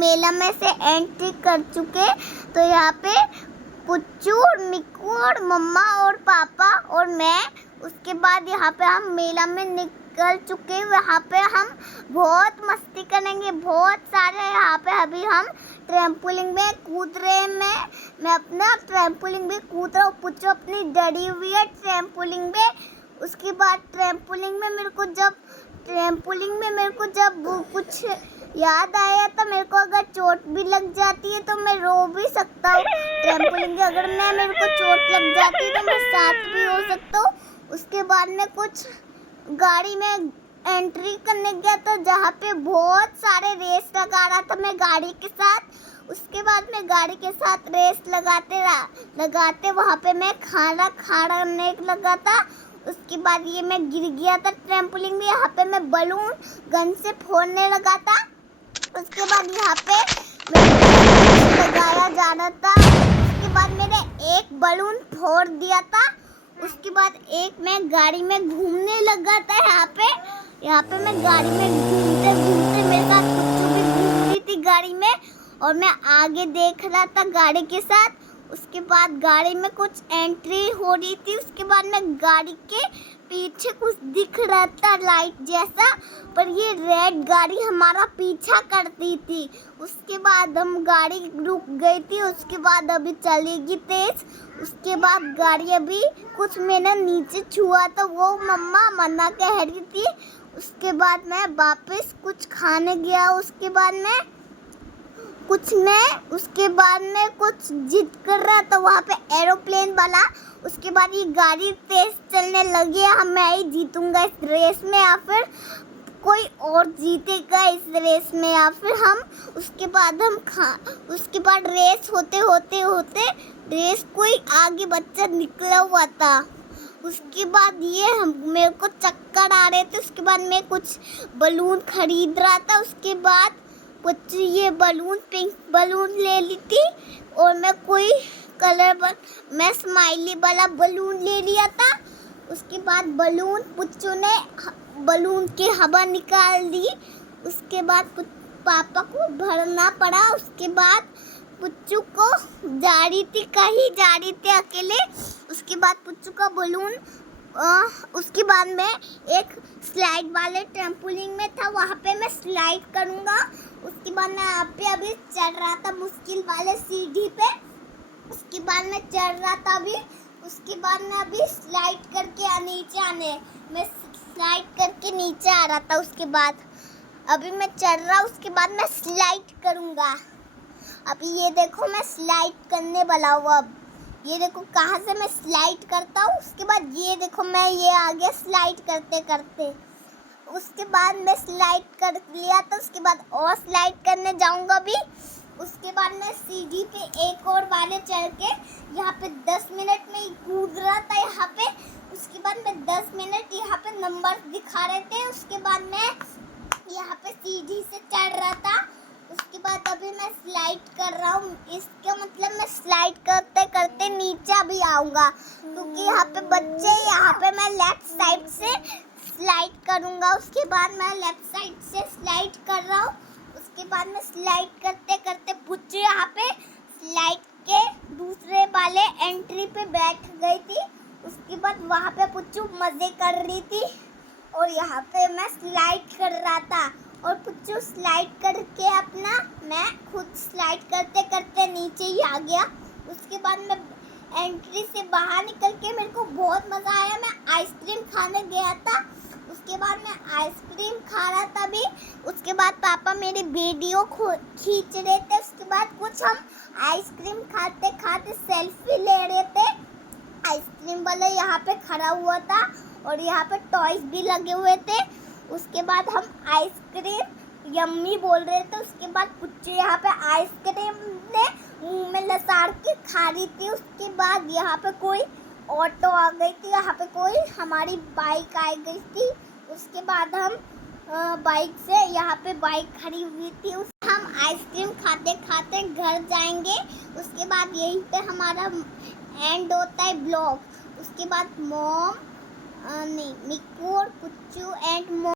मेला में से एंट्री कर चुके। तो यहाँ पे पुच्चू और मिक्कू और मम्मा और पापा और मैं, उसके बाद यहाँ पे हम मेला में निकल चुके। यहाँ पे हम बहुत मस्ती करेंगे, बहुत सारे। यहाँ पे अभी हम ट्रैम्पोलिन में कूद रहे हैं। मैं अपना ट्रैम्पोलिन में कूद रहा हूँ, पुच्चू अपनी डरी हुई है ट्रैम्पोलिन में। उसके बाद ट्रैम्पोलिन में मेरे को जब कुछ याद आया तो मेरे को अगर चोट भी लग जाती है तो मैं रो भी सकता हूँ। ट्रैम्पोलिन के अगर मेरे को चोट लग जाती है तो मैं साथ भी हो सकता हूँ। उसके बाद में कुछ गाड़ी में एंट्री करने गया तो जहाँ पे बहुत सारे रेस लगा रहा था मैं गाड़ी के साथ। उसके बाद मैं गाड़ी के साथ रेस लगाते वहाँ पे मैं खाना खाने लगा था। उसके बाद ये मैं गिर गया था ट्रैम्पोलिन में। यहाँ पे मैं बलून गन से फोड़ने लगा था। उसके बाद यहाँ पे लगाया जा रहा था। उसके बाद मैंने एक बलून फोड़ दिया था। उसके बाद मैं गाड़ी में घूमने लगा था। यहाँ पे मैं गाड़ी में घूमते मेरे साथ पुच्चू भी घूम रही थी गाड़ी में और मैं आगे देख रहा था गाड़ी के साथ। उसके बाद गाड़ी में कुछ एंट्री हो रही थी। उसके बाद मैं गाड़ी के पीछे कुछ दिख रहा था लाइट जैसा, पर ये रेड गाड़ी हमारा पीछा करती थी। उसके बाद हम गाड़ी रुक गई थी। उसके बाद अभी चलेगी तेज। उसके बाद गाड़ी अभी कुछ मैंने नीचे छुआ तो वो मम्मा मना कह रही थी। उसके बाद मैं वापस कुछ खाने गया। उसके बाद मैं कुछ जिद कर रहा था वहाँ पे एरोप्लेन वाला। उसके बाद ये गाड़ी तेज चलने लगी। मैं ही जीतूंगा इस रेस में या फिर कोई और जीतेगा इस रेस में या फिर हम। उसके बाद रेस होते रेस कोई आगे बच्चा निकला हुआ था। उसके बाद मेरे को चक्कर आ रहे थे। उसके बाद मैं कुछ बलून खरीद रहा था। उसके बाद कुछ ये पिंक बलून ले ली थी और मैं स्माइली वाला बलून ले लिया था। उसके बाद पुच्चू ने बलून की हवा निकाल दी। उसके बाद पापा को भरना पड़ा। उसके बाद पुच्चू को कहीं जा रही थी अकेले। उसके बाद पुच्चू का बलून उसके बाद मैं एक स्लाइड वाले ट्रैम्पोलिन में था, वहाँ पे मैं स्लाइड करूँगा। उसके बाद मैं यहाँ पे अभी चढ़ रहा था मुश्किल वाले सीढ़ी पे। उसके बाद मैं चढ़ रहा था अभी। उसके बाद मैं अभी स्लाइड करके मैं स्लाइड करके नीचे आ रहा था। उसके बाद अभी मैं चढ़ रहा। उसके बाद मैं स्लाइड करूँगा। अभी ये देखो मैं स्लाइड करने वाला हूँ। अब ये देखो कहाँ से मैं स्लाइड करता हूँ। उसके बाद ये देखो मैं ये आगे स्लाइड करते उसके बाद मैं स्लाइड कर लिया। तो उसके बाद और स्लाइड करने जाऊँगा अभी। उसके बाद मैं सीढ़ी पे एक और वाले चढ़ के यहाँ पे 10 मिनट में ही कूद रहा था यहाँ पे। उसके बाद मैं 10 मिनट यहाँ पे नंबर दिखा रहे थे। उसके बाद मैं यहाँ पे सीढ़ी से चढ़ रहा था। उसके बाद अभी मैं स्लाइड कर रहा हूँ। इसका मतलब मैं स्लाइड करते नीचे भी आऊँगा क्योंकि यहाँ पे बच्चे। यहाँ पे मैं लेफ्ट साइड से स्लाइड करूँगा। उसके बाद मैं लेफ्ट साइड से स्लाइड कर रहा हूँ। उसके बाद मैं स्लाइड करते पुच्चू यहाँ पे स्लाइड के दूसरे वाले एंट्री पे बैठ गई थी। उसके बाद वहाँ पे पुच्चू मज़े कर रही थी और यहाँ पे मैं स्लाइड कर रहा था और पुच्चू स्लाइड करके मैं खुद स्लाइड करते नीचे ही आ गया। उसके बाद मैं एंट्री से बाहर निकल के मेरे को बहुत मज़ा आया। मैं आइसक्रीम खाने गया था। उसके बाद मैं आइसक्रीम खा रहा था भी। उसके बाद पापा मेरी वीडियो खींच रहे थे। उसके बाद कुछ हम आइसक्रीम खाते सेल्फी ले रहे थे। आइसक्रीम वाला यहाँ पे खड़ा हुआ था और यहाँ पे टॉयज भी लगे हुए थे। उसके बाद हम आइसक्रीम यम्मी बोल रहे थे। उसके बाद पुच्चू यहाँ पे आइसक्रीम ने मुंह में लसाड़ के खा रही थी। उसके बाद यहाँ पे कोई ऑटो आ गई थी। यहाँ पे कोई हमारी बाइक आ गई थी। उसके बाद हम बाइक से यहाँ पे बाइक खड़ी हुई थी। हम आइसक्रीम खाते घर जाएंगे। उसके बाद यहीं पे हमारा एंड होता है ब्लॉग। उसके बाद मिक्कू और पुच्चू एंड